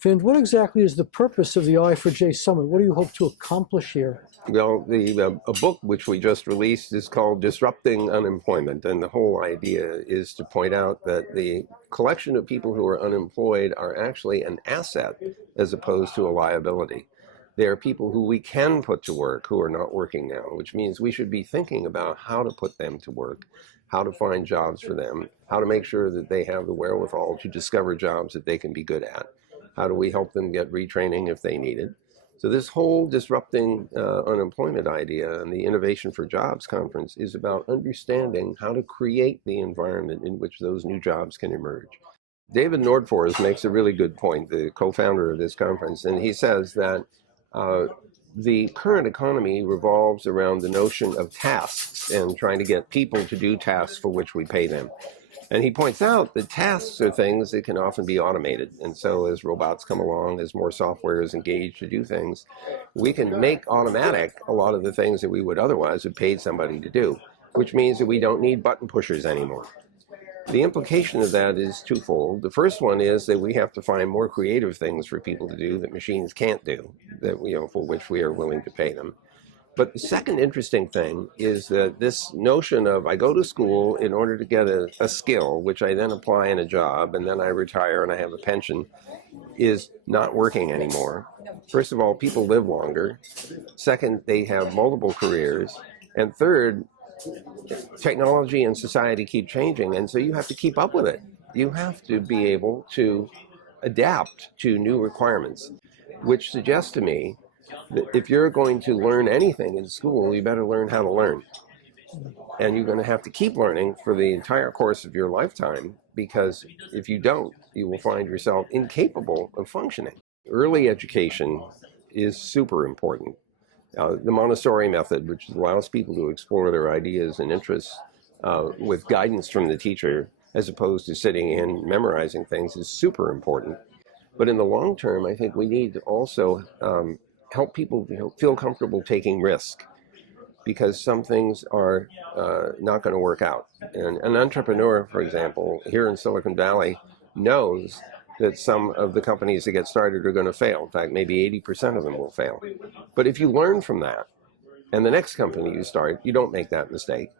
Vint, what exactly is the purpose of the I4J Summit? What do you hope to accomplish here? Well, a book which we just released is called Disrupting Unemployment, and the whole idea is to point out that the collection of people who are unemployed are actually an asset as opposed to a liability. They are people who we can put to work who are not working now, which means we should be thinking about how to put them to work, how to find jobs for them, how to make sure that they have the wherewithal to discover jobs that they can be good at. How do we help them get retraining if they need it? So this whole disrupting unemployment idea and the Innovation for Jobs conference is about understanding how to create the environment in which those new jobs can emerge. David Nordfors makes a really good point, the co-founder of this conference, and he says that the current economy revolves around the notion of tasks and trying to get people to do tasks for which we pay them. And he points out that tasks are things that can often be automated. And so as robots come along, as more software is engaged to do things, we can make automatic a lot of the things that we would otherwise have paid somebody to do, which means that we don't need button pushers anymore. The implication of that is twofold. The first one is that we have to find more creative things for people to do that machines can't do, that for which we are willing to pay them. But the second interesting thing is that this notion of I go to school in order to get a skill, which I then apply in a job, and then I retire and I have a pension, is not working anymore. First of all, people live longer. Second, they have multiple careers. And third, technology and society keep changing, and so you have to keep up with it. You have to be able to adapt to new requirements, which suggests to me that if you're going to learn anything in school, you better learn how to learn. And you're going to have to keep learning for the entire course of your lifetime, because if you don't, you will find yourself incapable of functioning. Early education is super important. The Montessori method, which allows people to explore their ideas and interests with guidance from the teacher, as opposed to sitting in memorizing things, is super important. But in the long term, I think we need to also help people feel comfortable taking risk, because some things are not going to work out. And an entrepreneur, for example, here in Silicon Valley knows that some of the companies that get started are going to fail. In fact, maybe 80% of them will fail. But if you learn from that, and the next company you start, you don't make that mistake,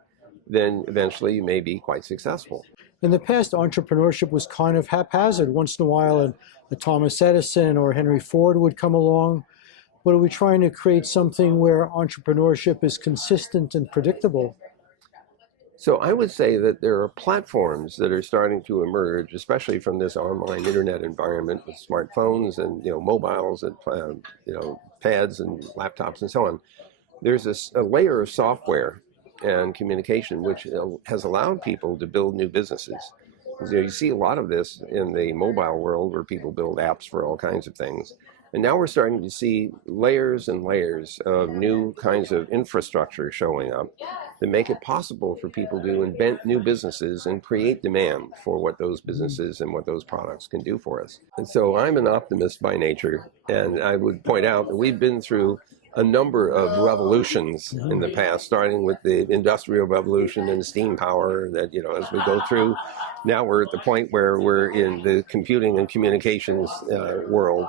then eventually you may be quite successful. In the past, entrepreneurship was kind of haphazard. Once in a while, a Thomas Edison or Henry Ford would come along. But are we trying to create something where entrepreneurship is consistent and predictable? So I would say that there are platforms that are starting to emerge, especially from this online internet environment with smartphones and mobiles and pads and laptops and so on. There's a layer of software and communication which has allowed people to build new businesses. You see a lot of this in the mobile world, where people build apps for all kinds of things. And now we're starting to see layers and layers of new kinds of infrastructure showing up that make it possible for people to invent new businesses and create demand for what those businesses and what those products can do for us. And so I'm an optimist by nature, and I would point out that we've been through a number of revolutions in the past, starting with the Industrial Revolution and steam power that, as we go through, now we're at the point where we're in the computing and communications world.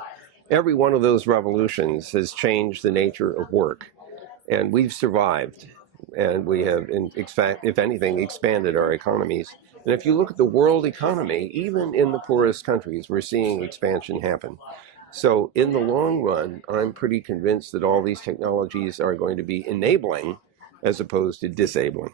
Every one of those revolutions has changed the nature of work, and we've survived, and we have, in fact, if anything, expanded our economies. And if you look at the world economy, even in the poorest countries, we're seeing expansion happen. So in the long run, I'm pretty convinced that all these technologies are going to be enabling as opposed to disabling.